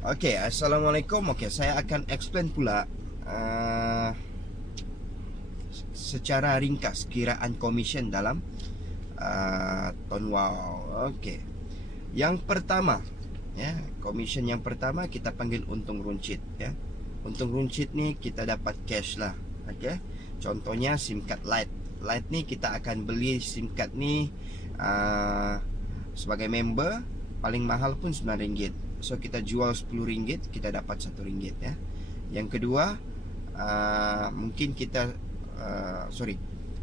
Okey, Assalamualaikum. Okey, saya akan explain pula secara ringkas kiraan komisen dalam Tonwau. Okey. Yang pertama, ya, komisen yang pertama kita panggil untung runcit, ya. Untung runcit ni kita dapat cash lah. Okey. Contohnya SIM card Lite. Lite ni kita akan beli SIM card ni sebagai member paling mahal pun RM9. So kita jual RM10, kita dapat RM1, ya. Yang kedua, mungkin kita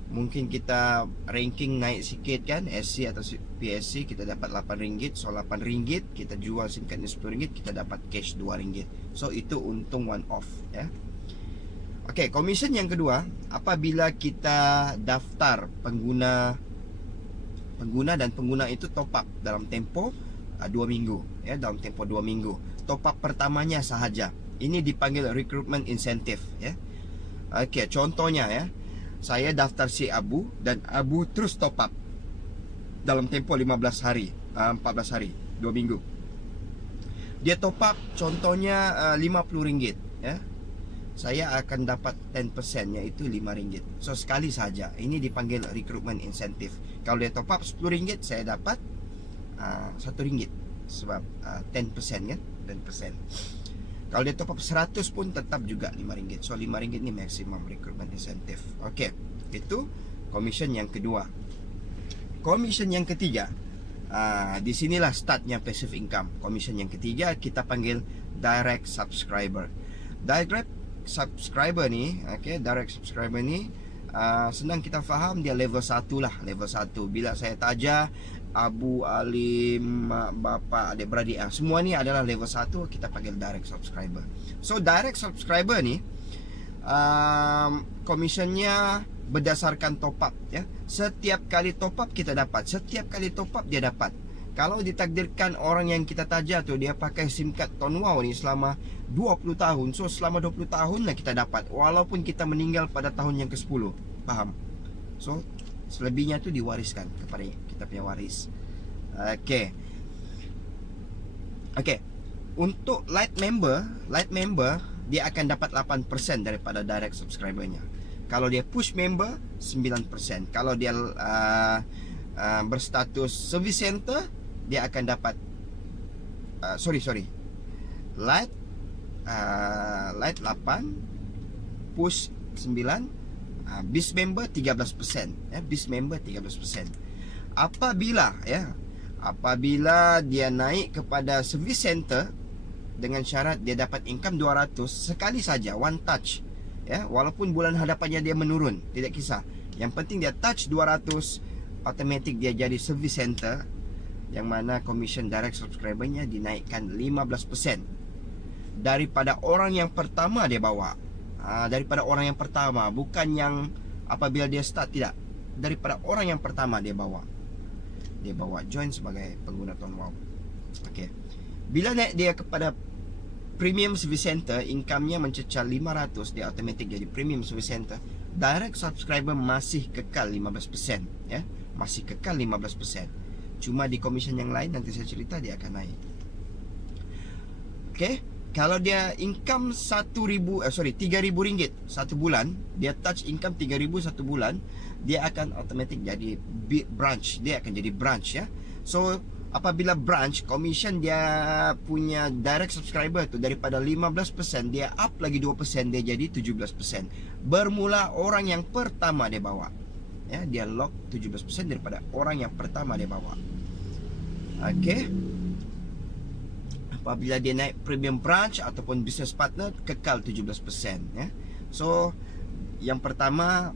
mungkin kita ranking naik sikit kan, SC atau PSC, kita dapat RM8. So RM8 kita jual SIM card ni RM10, kita dapat cash RM2. So itu untung one off, ya. Okey, komisen yang kedua, apabila kita daftar pengguna dan pengguna itu top up dalam tempoh 2 minggu, ya, dalam tempoh 2 minggu. Top up pertamanya sahaja. Ini dipanggil recruitment incentive, ya. Okey, contohnya, ya, saya daftar si Abu dan Abu terus top up dalam tempoh 15 hari, 14 hari, 2 minggu. Dia top up contohnya RM50, ya. Saya akan dapat 10%, iaitu RM5. So sekali saja. Ini dipanggil recruitment incentive. Kalau dia top up RM10, saya dapat RM1. Sebab 10% kan, 10%. Kalau dia top up 100 pun tetap juga RM5. So RM5 ni maksimum recruitment incentive. Okey, itu komisen yang kedua. Komisen yang ketiga, di sinilah startnya passive income. Komisen yang ketiga kita panggil direct subscriber. Direct subscriber ni, okey, direct subscriber ni senang kita faham, dia level 1 lah, level 1. Bila saya taja Abu, Alim, mak, bapa, adik-beradik, semua ni adalah level 1, kita panggil direct subscriber. So direct subscriber ni komisionnya berdasarkan top up, ya. Setiap kali top up kita dapat, setiap kali top up dia dapat. Kalau ditakdirkan orang yang kita taja tu dia pakai SIM card Tonwau ni selama 20 tahun, so selama 20 tahun lah kita dapat, walaupun kita meninggal pada tahun yang ke-10. Faham? So selebihnya tu diwariskan kepada kita punya waris. Okey. Okey. Untuk light member dia akan dapat 8% daripada direct subscribernya. Kalau dia push member 9%. Kalau dia berstatus service center, dia akan dapat light 8, push 9, bis member 13%, ya, bis member 13%. Apabila dia naik kepada service center dengan syarat dia dapat income 200 sekali saja, one touch, ya, walaupun bulan hadapannya dia menurun, tidak kisah. Yang penting dia touch 200, automatic dia jadi service center, yang mana komisen direct subscribernya dinaikkan 15% daripada orang yang pertama dia bawa. Daripada orang yang pertama, bukan yang apabila dia start, tidak. Daripada orang yang pertama dia bawa join sebagai pengguna Tonwau. Okey. Bila naik dia kepada premium service center, income-nya mencecah 500, dia automatic jadi premium service center. Direct subscriber masih kekal 15%, ya. Masih kekal 15%. Cuma di komisen yang lain nanti saya cerita dia akan naik. Okey. Kalau dia income RM3,000 satu bulan, dia touch income RM3,000 satu bulan, dia akan automatic jadi branch. Dia akan jadi branch, ya. So apabila branch, commission dia punya direct subscriber tu daripada 15%, dia up lagi 2%, dia jadi 17%. Bermula orang yang pertama dia bawa, ya, dia lock 17% daripada orang yang pertama dia bawa. Okey. Apabila dia naik premium branch ataupun business partner, kekal 17%, ya. So yang pertama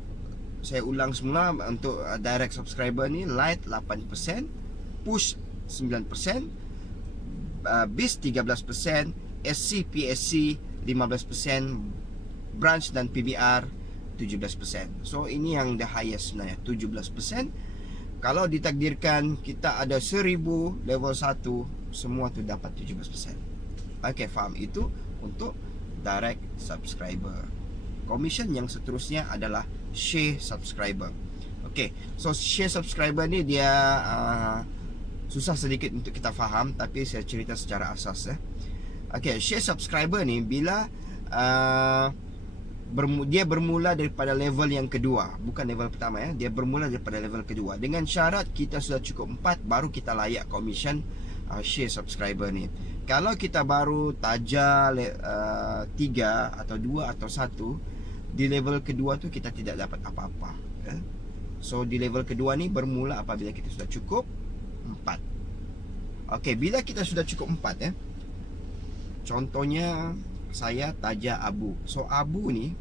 saya ulang semula, untuk direct subscriber ni, light 8%, push 9%, bis 13%, SC, PSC 15%, branch dan PBR 17%. So ini yang the highest sebenarnya, 17%. Kalau ditakdirkan kita ada 1000 level 1, semua tu dapat 17%. Okey, faham? Itu untuk direct subscriber. Komisen yang seterusnya adalah share subscriber. Okey, so share subscriber ni dia susah sedikit untuk kita faham, tapi saya cerita secara asas, ya. Okey, share subscriber ni bila dia bermula daripada level yang kedua, bukan level pertama ya. Dia bermula daripada level kedua. Dengan syarat kita sudah cukup 4 baru kita layak commission share subscriber ni. Kalau kita baru taja 3 atau 2 atau 1, di level kedua tu kita tidak dapat apa-apa ya. So di level kedua ni bermula apabila kita sudah cukup 4. Okey, bila kita sudah cukup 4 ya. Contohnya saya taja Abu. So Abu ni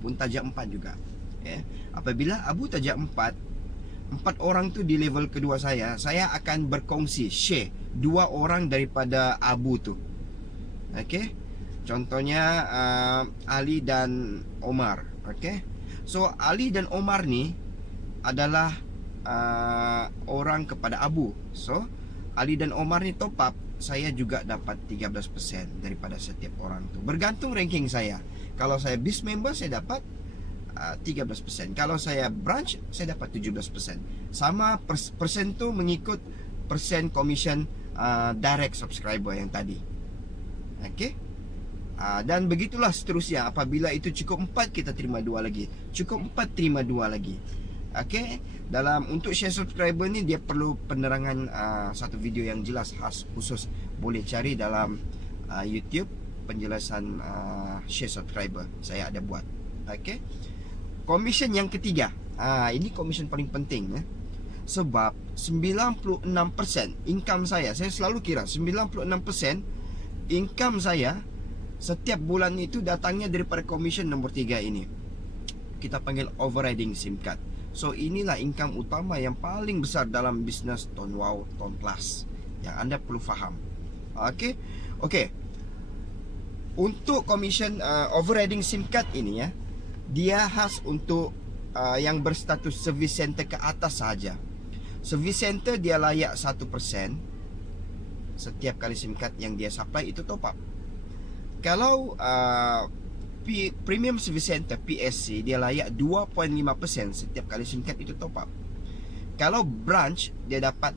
pun taja 4 juga ya. Apabila Abu taja 4 orang tu di level kedua saya akan berkongsi share 2 orang daripada Abu tu. Okey. Contohnya Ali dan Omar. Okey. So Ali dan Omar ni adalah orang kepada Abu. So Ali dan Omar ni top up, saya juga dapat 13% daripada setiap orang tu. Bergantung ranking saya. Kalau saya Beast member saya dapat 13%. Kalau saya branch saya dapat 17%. Sama persen tu mengikut persen commission direct subscriber yang tadi. Okey. Dan begitulah seterusnya. Apabila itu cukup 4 kita terima 2 lagi. Cukup 4 terima 2 lagi. Okey. Untuk share subscriber ni dia perlu penerangan satu video yang jelas khas khusus. Boleh cari dalam YouTube penjelasan share subscriber. Saya ada buat. Okey. Commission yang ketiga. Ini commission paling penting ya. Sebab 96% income saya selalu kira 96% income saya setiap bulan itu datangnya daripada commission nombor 3 ini. Kita panggil overriding SIM card. So inilah income utama yang paling besar dalam bisnes Ton Wow, Ton Plus yang anda perlu faham. Okey. Untuk commission overriding SIM card ini ya, dia khas untuk yang berstatus service center ke atas sahaja. Service center dia layak 1% setiap kali SIM card yang dia supply itu top up. Kalau Premium Service Center PSC dia layak 2.5% setiap kali SIM card itu top up. Kalau branch dia dapat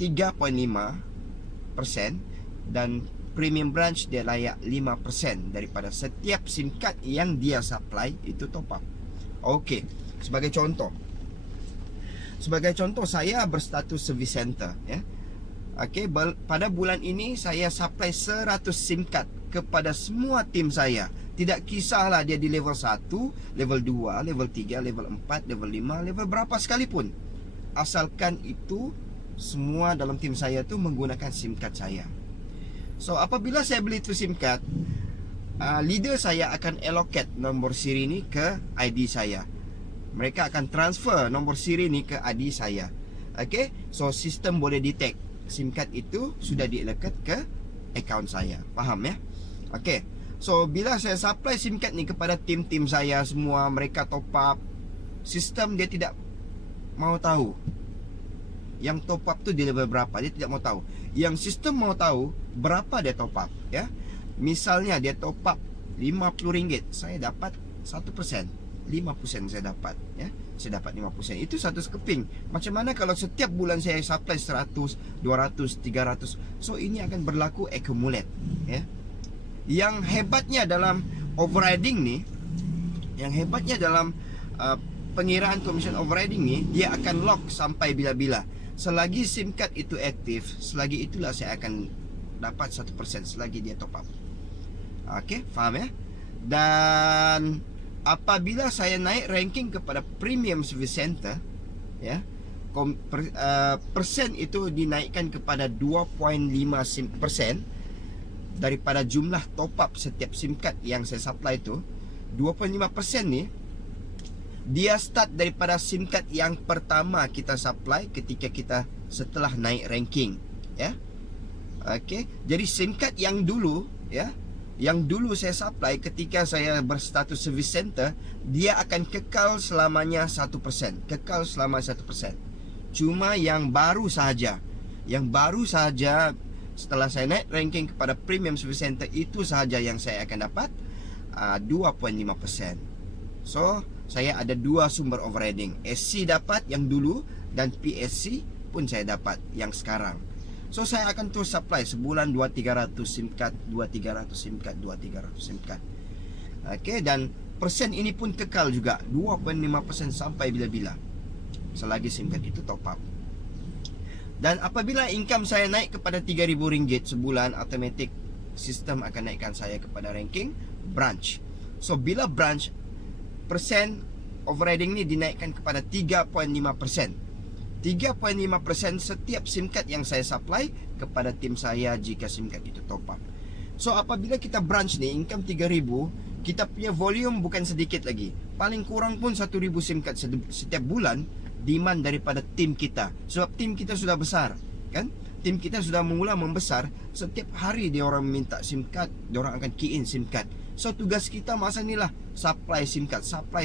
3.5% dan Premium Branch dia layak 5% daripada setiap SIM card yang dia supply itu top up. Okey, sebagai contoh saya berstatus service center ya. Okey, pada bulan ini saya supply 100 SIM card kepada semua tim saya. Tidak kisahlah dia di level 1, level 2, level 3, level 4, level 5, level berapa sekalipun. Asalkan itu semua dalam tim saya tu menggunakan SIM card saya. So apabila saya beli tu SIM card, leader saya akan allocate nombor siri ni ke ID saya. Mereka akan transfer nombor siri ni ke ID saya. Okey, so sistem boleh detect SIM card itu sudah di-allocate ke account saya. Faham ya? Okey. So bila saya supply SIM card ni kepada tim-tim saya semua, mereka top up, sistem dia tidak mau tahu yang top up tu di level berapa. Dia tidak mau tahu. Yang sistem mau tahu berapa dia top up ya. Misalnya dia top up RM50, saya dapat 1%. 5% saya dapat ya. Saya dapat 5%. Itu satu sekeping. Macam mana kalau setiap bulan saya supply 100, 200, 300. So ini akan berlaku accumulate ya. Yang hebatnya dalam overriding ni, yang hebatnya dalam pengiraan commission overriding ni, dia akan lock sampai bila-bila. Selagi SIM card itu aktif, selagi itulah saya akan dapat 1% selagi dia top up. Okey, faham ya? Dan apabila saya naik ranking kepada Premium Service Center ya, persen itu dinaikkan kepada 2.5% daripada jumlah top up setiap SIM card yang saya supply itu. 2.5% ni dia start daripada SIM card yang pertama kita supply ketika kita setelah naik ranking ya. Okey, jadi SIM card yang dulu ya, yang dulu saya supply ketika saya berstatus service center, dia akan kekal selamanya 1%. Kekal selama 1%. Cuma yang baru sahaja setelah saya naik ranking kepada Premium Service Center, itu sahaja yang saya akan dapat 2.5%. So saya ada dua sumber overriding. SC dapat yang dulu dan PSC pun saya dapat yang sekarang. So saya akan terus supply sebulan 2-300 SIM card, 2-300 SIM card, 2-300 SIM card. Okey, dan persen ini pun kekal juga, 2.5% sampai bila-bila, selagi SIM card itu top up. Dan apabila income saya naik kepada RM3,000 sebulan, automatic sistem akan naikkan saya kepada ranking branch. So bila branch, persen overriding ni dinaikkan kepada 3.5%. 3.5% setiap SIM card yang saya supply kepada tim saya jika SIM card itu top up. So apabila kita branch ni income 3,000, kita punya volume bukan sedikit lagi. Paling kurang pun 1,000 SIM card setiap bulan, demand daripada tim kita. Sebab tim kita sudah besar, kan? Tim kita sudah mula membesar. Setiap hari dia orang minta SIM card, dia orang akan key in SIM card. So tugas kita masa ni lah supply SIM card, supply.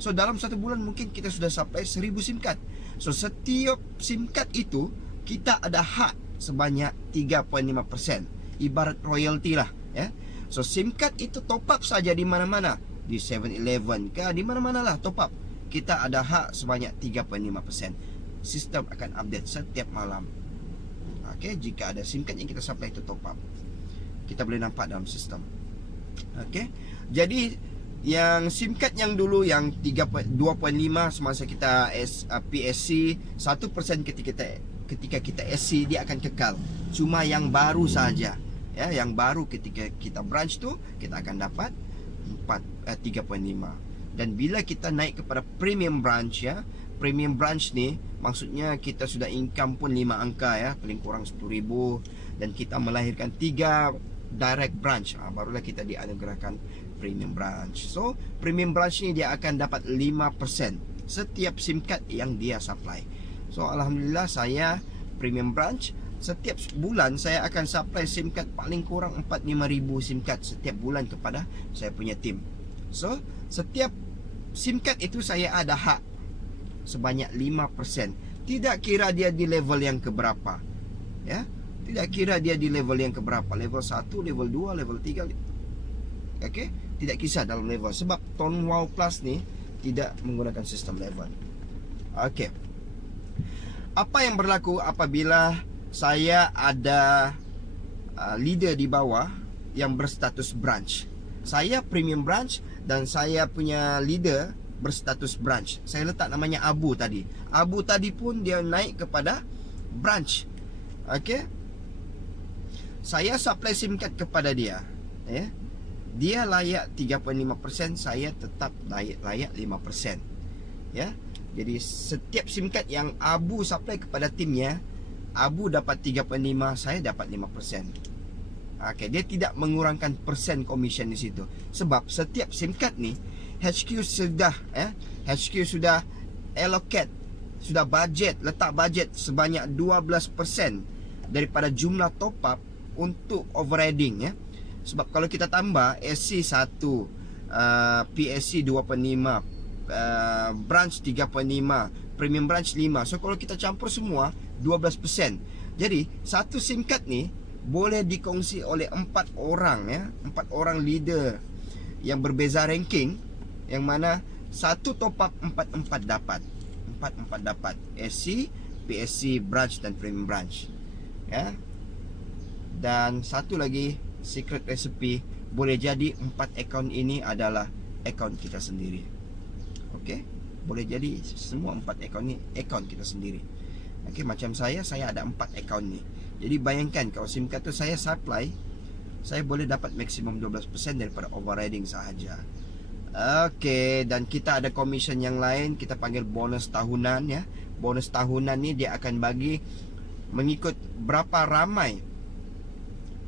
So dalam satu bulan mungkin kita sudah supply 1,000 SIM card. So setiap SIM card itu kita ada hak sebanyak 3.5%. Ibarat royalty lah, ya. So SIM card itu top up saja di mana-mana, di 7-Eleven ke, di mana-mana lah top up, kita ada hak sebanyak 3.5%. Sistem akan update setiap malam. Okey, jika ada SIM card yang kita supply itu top up, kita boleh nampak dalam sistem. Okey. Jadi yang SIM card yang dulu yang 2.5 semasa kita PSC, 1% ketika kita SC dia akan kekal. Cuma yang baru saja, ya, yang baru ketika kita branch tu kita akan dapat 3.5. Dan bila kita naik kepada premium branch, ya, premium branch ni maksudnya kita sudah income pun 5 angka, ya, paling kurang 10,000, dan kita melahirkan 3 direct branch, barulah kita dianugerahkan premium branch. So premium branch ni dia akan dapat 5% setiap SIM card yang dia supply. So alhamdulillah saya premium branch, setiap bulan saya akan supply SIM card paling kurang 4-5 ribu SIM card setiap bulan kepada saya punya tim. So setiap SIM card itu saya ada hak sebanyak 5%. Tidak kira dia di level yang keberapa, ya. Tidak kira dia di level yang keberapa, level 1, level 2, level 3. Okey, tidak kisah dalam level, sebab Tone Wow Plus ni tidak menggunakan sistem level. Okey. Apa yang berlaku apabila saya ada leader di bawah yang berstatus branch? Saya premium branch dan saya punya leader berstatus branch. Saya letak namanya Abu tadi. Abu tadi pun dia naik kepada branch. Okey. Saya supply SIM card kepada dia, ya. Dia layak 3.5%, saya tetap layak 5%, ya. Jadi setiap SIM card yang Abu supply kepada timnya, Abu dapat 3.5, saya dapat 5%. Okey, dia tidak mengurangkan persen komisen di situ. Sebab setiap SIM card ni HQ sudah, HQ sudah allocate, sudah budget, letak budget sebanyak 12% daripada jumlah top up untuk overriding, ya. Sebab kalau kita tambah SC 1, PSC 2.5, branch 3.5, premium branch 5. So kalau kita campur semua 12%. Jadi satu SIM card ni boleh dikongsi oleh 4 orang, ya. 4 orang leader yang berbeza ranking, yang mana satu top up 4 dapat. 4 dapat SC, PSC, branch dan premium branch, ya. Dan satu lagi secret recipe, boleh jadi 4 akaun ini adalah akaun kita sendiri. Okey, boleh jadi semua 4 akaun ni akaun kita sendiri. Okey, macam saya ada 4 akaun ni. Jadi bayangkan kalau SIM card tu saya supply, saya boleh dapat maksimum 12% daripada overriding sahaja. Okey, dan kita ada commission yang lain, kita panggil bonus tahunan, ya. Bonus tahunan ni dia akan bagi mengikut berapa ramai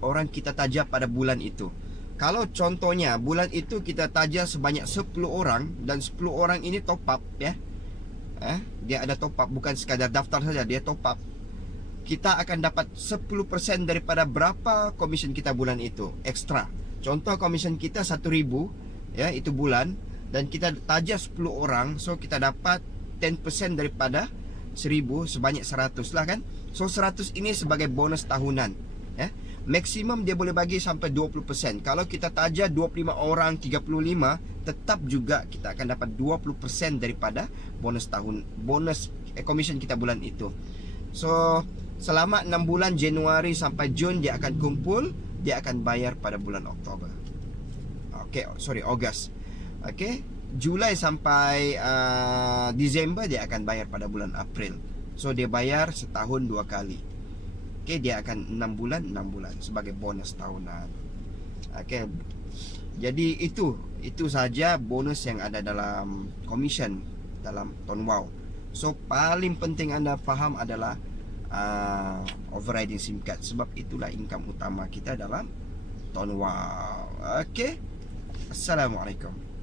orang kita taja pada bulan itu. Kalau contohnya bulan itu kita taja sebanyak 10 orang dan 10 orang ini top up, ya. Dia ada top up, bukan sekadar daftar saja, dia top up. Kita akan dapat 10% daripada berapa komisen kita bulan itu ekstra. Contoh komisen kita 1,000, ya, itu bulan, dan kita taja 10 orang, so kita dapat 10% daripada 1,000 sebanyak 100 lah, kan. So 100 ini sebagai bonus tahunan, ya. Maksimum dia boleh bagi sampai 20%. Kalau kita taja 25 orang, 35, tetap juga kita akan dapat 20% daripada bonus commission kita bulan itu. So selama 6 bulan Januari sampai Jun dia akan kumpul, dia akan bayar pada bulan Oktober. Ogos. Julai sampai Disember dia akan bayar pada bulan April. So dia bayar setahun 2 kali. Dia akan 6 bulan sebagai bonus tahunan. Jadi itu saja bonus yang ada dalam commission dalam Ton Wow. So paling penting anda faham adalah overriding SIM card, sebab itulah income utama kita dalam Ton Wow. Assalamualaikum.